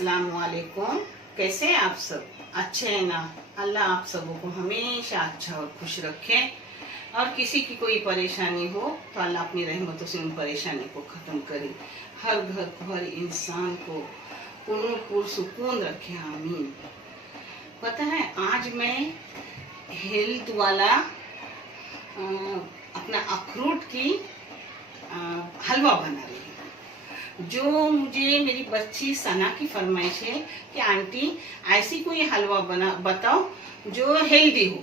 अस्सलाम वालेकुम। कैसे हैं आप सब? अच्छे हैं ना? अल्लाह आप सबों को हमेशा अच्छा और खुश रखे। और किसी की कोई परेशानी हो तो अल्लाह अपनी रहमतों से उन परेशानी को ख़त्म करे। हर घर को, हर इंसान को पुरसुकून रखे, आमीन। पता है, आज मैं हेल्थ वाला अपना अखरोट की हलवा बना रही हूँ। जो मुझे मेरी बच्ची सना की फरमाइश है कि आंटी ऐसी कोई हलवा बताओ जो हेल्दी हो,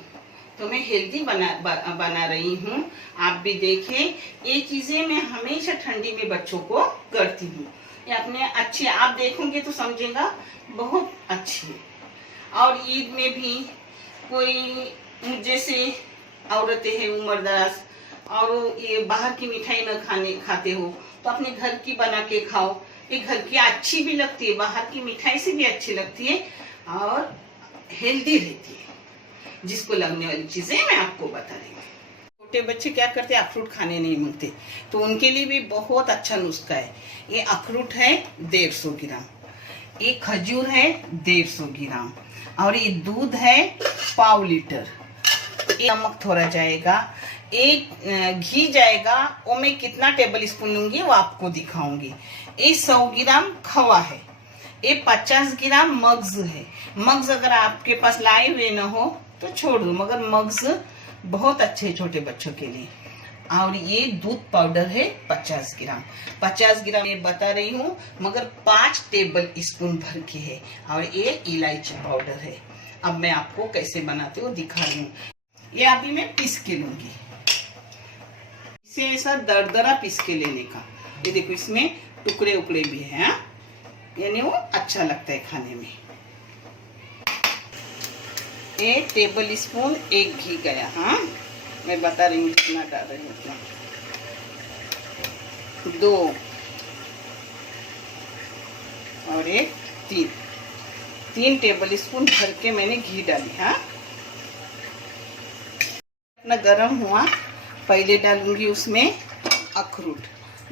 तो मैं हेल्दी बना रही हूँ। आप भी देखें, ये चीज़ें मैं हमेशा ठंडी में बच्चों को करती हूँ। ये अपने अच्छे आप देखोगे तो समझेगा, बहुत अच्छी है। और ईद में भी कोई जैसे औरतें हैं उम्रदराज और ये बाहर की मिठाई न खाते हो तो अपने घर की बना के खाओ। ये घर की अच्छी भी लगती है, बाहर की मिठाई से भी अच्छी लगती है और हेल्दी रहती है। जिसको लगने वाली चीजें मैं आपको बता रही हूँ। छोटे बच्चे क्या करते हैं, अखरोट खाने नहीं मांगते, तो उनके लिए भी बहुत अच्छा नुस्खा है। ये अखरोट है 150 ग्राम, ये खजूर है 150 ग्राम, और ये दूध है 1/4 लीटर। नमक थोड़ा जाएगा, एक घी जाएगा। वो मैं कितना टेबल स्पून लूंगी वो आपको दिखाऊंगी। ये 100 ग्राम खवा है, ये 50 ग्राम मग्ज है। मग्ज अगर आपके पास लाए हुए न हो तो छोड़ दो, मगर मग्ज बहुत अच्छे छोटे बच्चों के लिए। और ये दूध पाउडर है 50 ग्राम। 50 ग्राम ये बता रही हूँ, मगर 5 टेबल स्पून भर के है। और ये इलायची पाउडर है। अब मैं आपको कैसे बनाते हो दिखा रही हूँ। ये अभी मैं पीस के लूंगी, इसे ऐसा दरदरा पीस के लेने का। ये देखो, इसमें टुकड़े उकड़े भी हैं, यानी वो अच्छा लगता है खाने में। 1 टेबल स्पून एक घी गया। हाँ, मैं बता रही हूँ कितना डाल रही हूँ। 2 और 1 3 टेबल स्पून भर के मैंने घी डाली। हाँ, अपना गरम हुआ, पहले डालूंगी उसमें अखरोट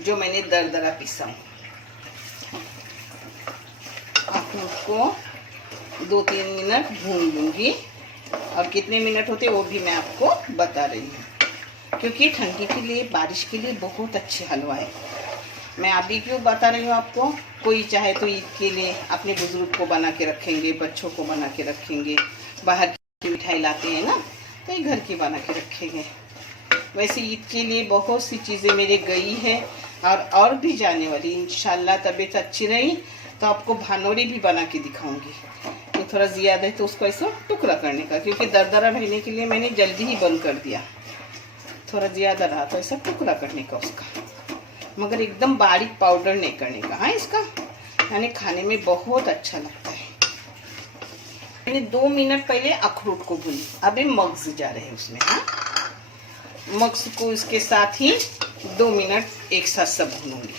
जो मैंने दरदरा पीसा हूँ। अखरोट को 2-3 मिनट भून लूंगी, और कितने मिनट होते वो भी मैं आपको बता रही हूँ, क्योंकि ठंडी के लिए, बारिश के लिए बहुत अच्छी हलवा है। मैं अभी क्यों बता रही हूँ आपको, कोई चाहे तो ईद के लिए अपने बुजुर्ग को बना के रखेंगे, बच्चों को बना के रखेंगे। बाहर की मिठाई लाते हैं ना, तो ये घर की बना के रखेंगे। वैसे ईद के लिए बहुत सी चीज़ें मेरे गई है और भी जाने वाली। इंशाल्लाह तबीयत अच्छी रही तो आपको भानोरी भी बना के दिखाऊंगी। ये थोड़ा ज़्यादा है तो उसको ऐसा टुकड़ा करने का, क्योंकि दरदरा रहने के लिए मैंने जल्दी ही बंद कर दिया। थोड़ा ज़्यादा रहा तो ऐसा टुकड़ा करने का उसका, मगर एकदम बारीक पाउडर नहीं करने का। हाँ, इसका यानी खाने में बहुत अच्छा लगता है। मैंने 2 मिनट पहले अखरोट को भूनी, अभी मग्ज जा रहे हैं उसमें। हाँ, मग्ज को इसके साथ ही 2 मिनट एक साथ सब भूनूंगी,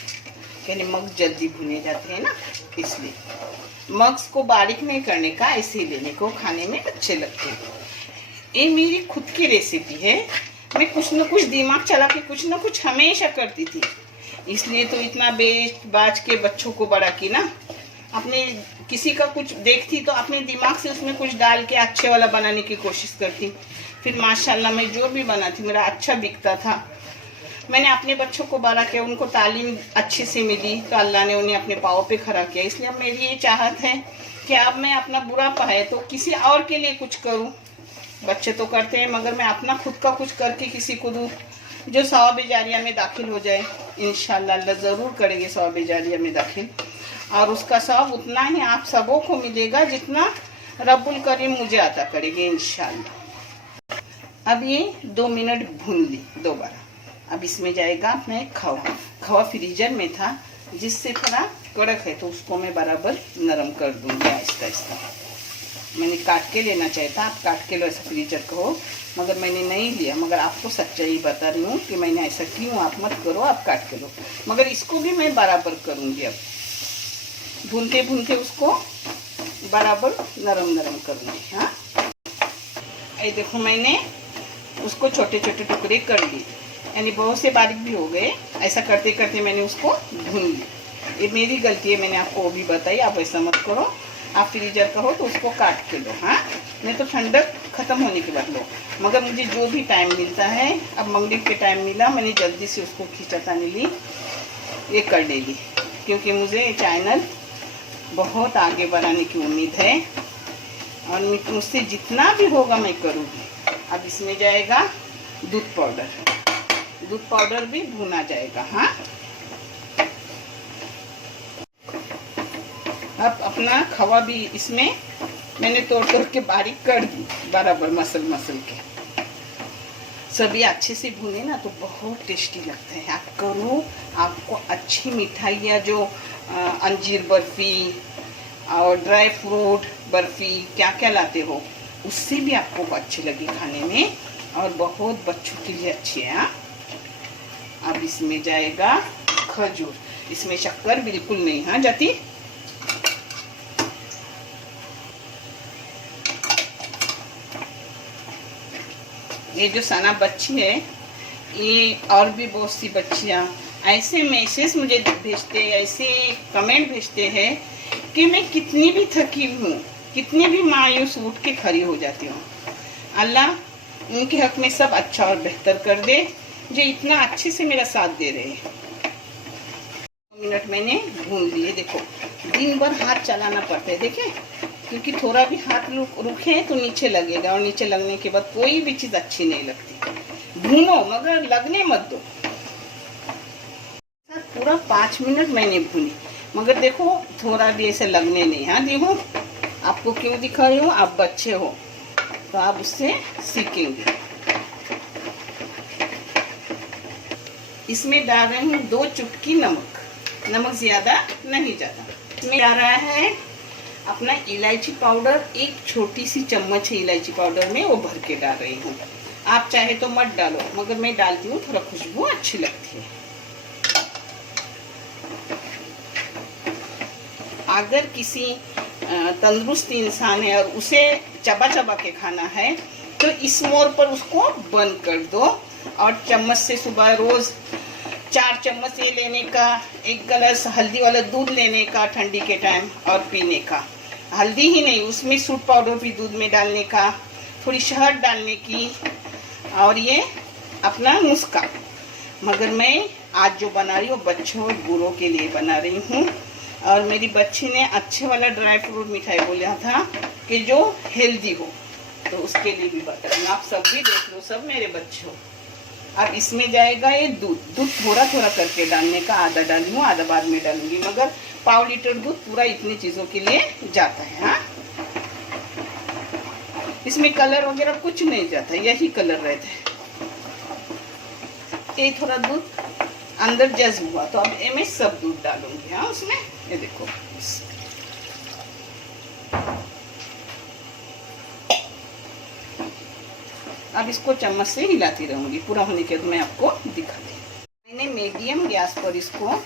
यानी मग्ज जल्दी भुने जाते हैं ना, इसलिए। मग्ज को बारीक नहीं करने का, ऐसे ही लेने को खाने में अच्छे लगते हैं। ये मेरी खुद की रेसिपी है। मैं कुछ न कुछ दिमाग चला के कुछ न कुछ हमेशा करती थी, इसलिए तो इतना बाज के बच्चों को बड़ा की ना। अपने किसी का कुछ देखती तो अपने दिमाग से उसमें कुछ डाल के अच्छे वाला बनाने की कोशिश करती। फिर माशाल्लाह मैं जो भी बनाती मेरा अच्छा बिकता था। मैंने अपने बच्चों को बड़ा किया, उनको तालीम अच्छे से मिली तो अल्लाह ने उन्हें अपने पाँव पे खड़ा किया। इसलिए अब मेरी ये चाहत है कि अब मैं अपना बुरा पाए तो किसी और के लिए कुछ करूं। बच्चे तो करते हैं, मगर मैं अपना खुद का कुछ करके किसी को दूँ जो सवाब जारिया में दाखिल हो जाए। इंशाल्लाह अल्लाह ज़रूर करेंगे सवाब जारिया में दाखिल, और उसका सवाब उतना ही आप सबों को मिलेगा जितना रब्बुल करीम मुझे अता करेंगे इंशाल्लाह। अब ये 2 मिनट भून ली दोबारा। अब इसमें जाएगा अपना खवा फ्रीजर में था, जिससे थोड़ा कड़क है तो उसको मैं बराबर नरम कर दूंगी आहिस्ता आहिस्ता। मैंने काट के लेना चाहिए था, आप काट के लो ऐसा फ्रीजर को, मगर मैंने नहीं लिया। मगर आपको सच्चाई बता रही हूँ कि मैंने ऐसा क्यों, आप मत करो, आप काट के लो। मगर इसको भी मैं बराबर करूँगी। अब भूनते भूनते उसको बराबर नरम करूँगी। हाँ, ये देखो मैंने उसको छोटे छोटे टुकड़े कर लिए, यानी बहुत से बारीक भी हो गए। ऐसा करते करते मैंने उसको भून लिया। ये मेरी गलती है, मैंने आपको वो भी बताई, आप ऐसा मत करो। आप फ्रीजर का हो तो उसको काट के लो, हाँ, नहीं तो ठंडक ख़त्म होने के बाद लो। मगर मुझे जो भी टाइम मिलता है, अब मंगल के टाइम मिला, मैंने जल्दी से उसको खींचतानी ली, ये कर ली, क्योंकि मुझे चैनल बहुत आगे बढ़ाने की उम्मीद है और मुझसे जितना भी होगा मैं करूँगी। अब इसमें जाएगा दूध पाउडर, दूध पाउडर भी भुना जाएगा, हाँ। अब अपना खवा भी इसमें मैंने तोड़ के बारीक कर दी, बराबर मसल के। सभी अच्छे से भुने ना तो बहुत टेस्टी लगता है। आप करो, आपको अच्छी मिठाइयाँ जो अंजीर बर्फी और ड्राई फ्रूट बर्फी क्या क्या लाते हो, उससे भी आपको अच्छी लगी खाने में, और बहुत बच्चों के लिए अच्छी है, हाँ। अब इसमें जाएगा खजूर, इसमें शक्कर बिल्कुल नहीं, हाँ जाती। ये जो सना बच्ची है, ये और भी बहुत सी बच्चियाँ ऐसे मैसेज मुझे भेजते, ऐसे कमेंट भेजते हैं कि मैं कितनी भी थकी हूँ, कितनी भी मायूस उठ के खड़ी हो जाती हूँ। अल्लाह उनके हक में सब अच्छा और बेहतर कर दे, जो इतना अच्छे से मेरा साथ दे रहे हैं। मिनट मैंने भून लिए, देखो दिन भर हाथ चलाना पड़ता है, देखें, क्योंकि थोड़ा भी हाथ रुके तो नीचे लगेगा, और नीचे लगने के बाद कोई भी चीज़ अच्छी नहीं लगती। भूनो मगर लगने मत दो। पूरा 5 मिनट मैंने भूनी, मगर देखो थोड़ा भी ऐसे लगने नहीं, हाँ। देखो आपको क्यों दिखा रही हूँ, आप बच्चे हो तो आप उससे सीखेंगे। इसमें डाल रही हूँ 2 चुटकी नमक, नमक ज़्यादा नहीं ज़्यादा। इसमें डाल रहा है अपना इलायची पाउडर, एक छोटी सी चम्मच है इलायची पाउडर में, वो भर के डाल रही हूँ। आप चाहे तो मत डालो, मगर मैं डालती हूँ, थोड़ा खुशबू अच्छी लगती है। अगर किसी तंदुरुस्त इंसान है और उसे चबा चबा के खाना है तो इस मोड़ पर उसको बंद कर दो, और चम्मच से सुबह रोज 4 चम्मच ये लेने का, 1 गिलास हल्दी वाला दूध लेने का ठंडी के टाइम और पीने का। हल्दी ही नहीं, उसमें सूट पाउडर भी दूध में डालने का, थोड़ी शहद डालने की, और ये अपना नुस्खा। मगर मैं आज जो बना रही हूँ बच्चों और बूढ़ों के लिए बना रही हूँ, और मेरी बच्ची ने अच्छे वाला ड्राई फ्रूट मिठाई बोला था कि जो हेल्दी हो, तो उसके लिए भी बता रही हूँ। आप सब भी देख लो, सब मेरे बच्चे हो। अब इसमें जाएगा ये दूध, दूध थोड़ा थोड़ा करके डालने का, आधा डाली हूँ आधा बाद में डालूंगी, मगर 1/2 लीटर दूध पूरा इतनी चीज़ों के लिए जाता है, हाँ। इसमें कलर वगैरह कुछ नहीं जाता, यही कलर रहता है। ये थोड़ा दूध अंदर जज्ब हुआ तो अब मैं सब दूध डालूंगी, हाँ उसमें। ये देखो अब इसको चम्मच से हिलाती रहूंगी, पूरा होने के बाद मैं आपको दिखाती हूँ। मैंने मीडियम गैस पर इसको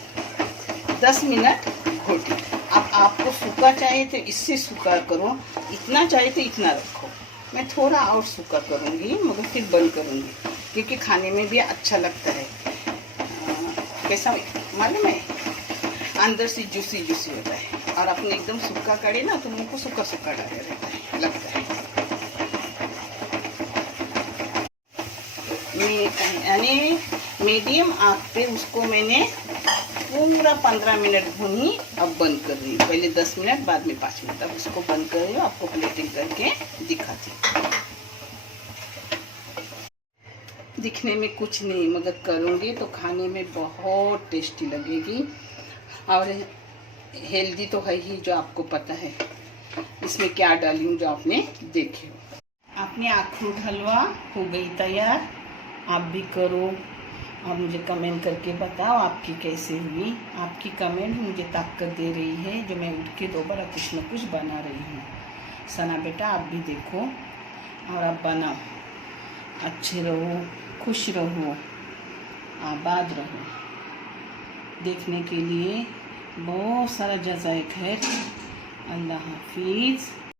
10 मिनट घोटी। अब आपको सूखा चाहिए तो इससे सूखा करो, इतना चाहिए तो इतना रखो। मैं थोड़ा और सूखा करूँगी, मगर फिर बंद करूँगी, क्योंकि खाने में भी अच्छा लगता है। कैसा मालूम है, अंदर से जूसी जूसी होता है, और अपने एकदम सूखा करे ना तो मुँह को सूखा सूखा डाले रहता है, लगता है। यानी मीडियम आंच पे उसको मैंने पूरा 15 मिनट भूनी। अब बंद कर रही हूँ, पहले 10 मिनट बाद में 5 मिनट। अब उसको बंद कर रही हूँ, आपको प्लेटिंग करके दिखाती हूँ। दिखने में कुछ नहीं, मगर करूँगी तो खाने में बहुत टेस्टी लगेगी, और हेल्दी तो है ही, जो आपको पता है इसमें क्या डाली हूँ, जो आपने देखे हो। अपने अखरोट हलवा हो गई तैयार। आप भी करो और मुझे कमेंट करके बताओ आपकी कैसे हुई। आपकी कमेंट मुझे ताकत दे रही है, जो मैं उठ के दोबारा कुछ न कुछ बना रही हूँ। सना बेटा आप भी देखो और आप बनाओ। अच्छे रहो, खुश रहो, आबाद रहो। देखने के लिए बहुत सारा जज़ाए खैर। अल्लाह हाफिज़।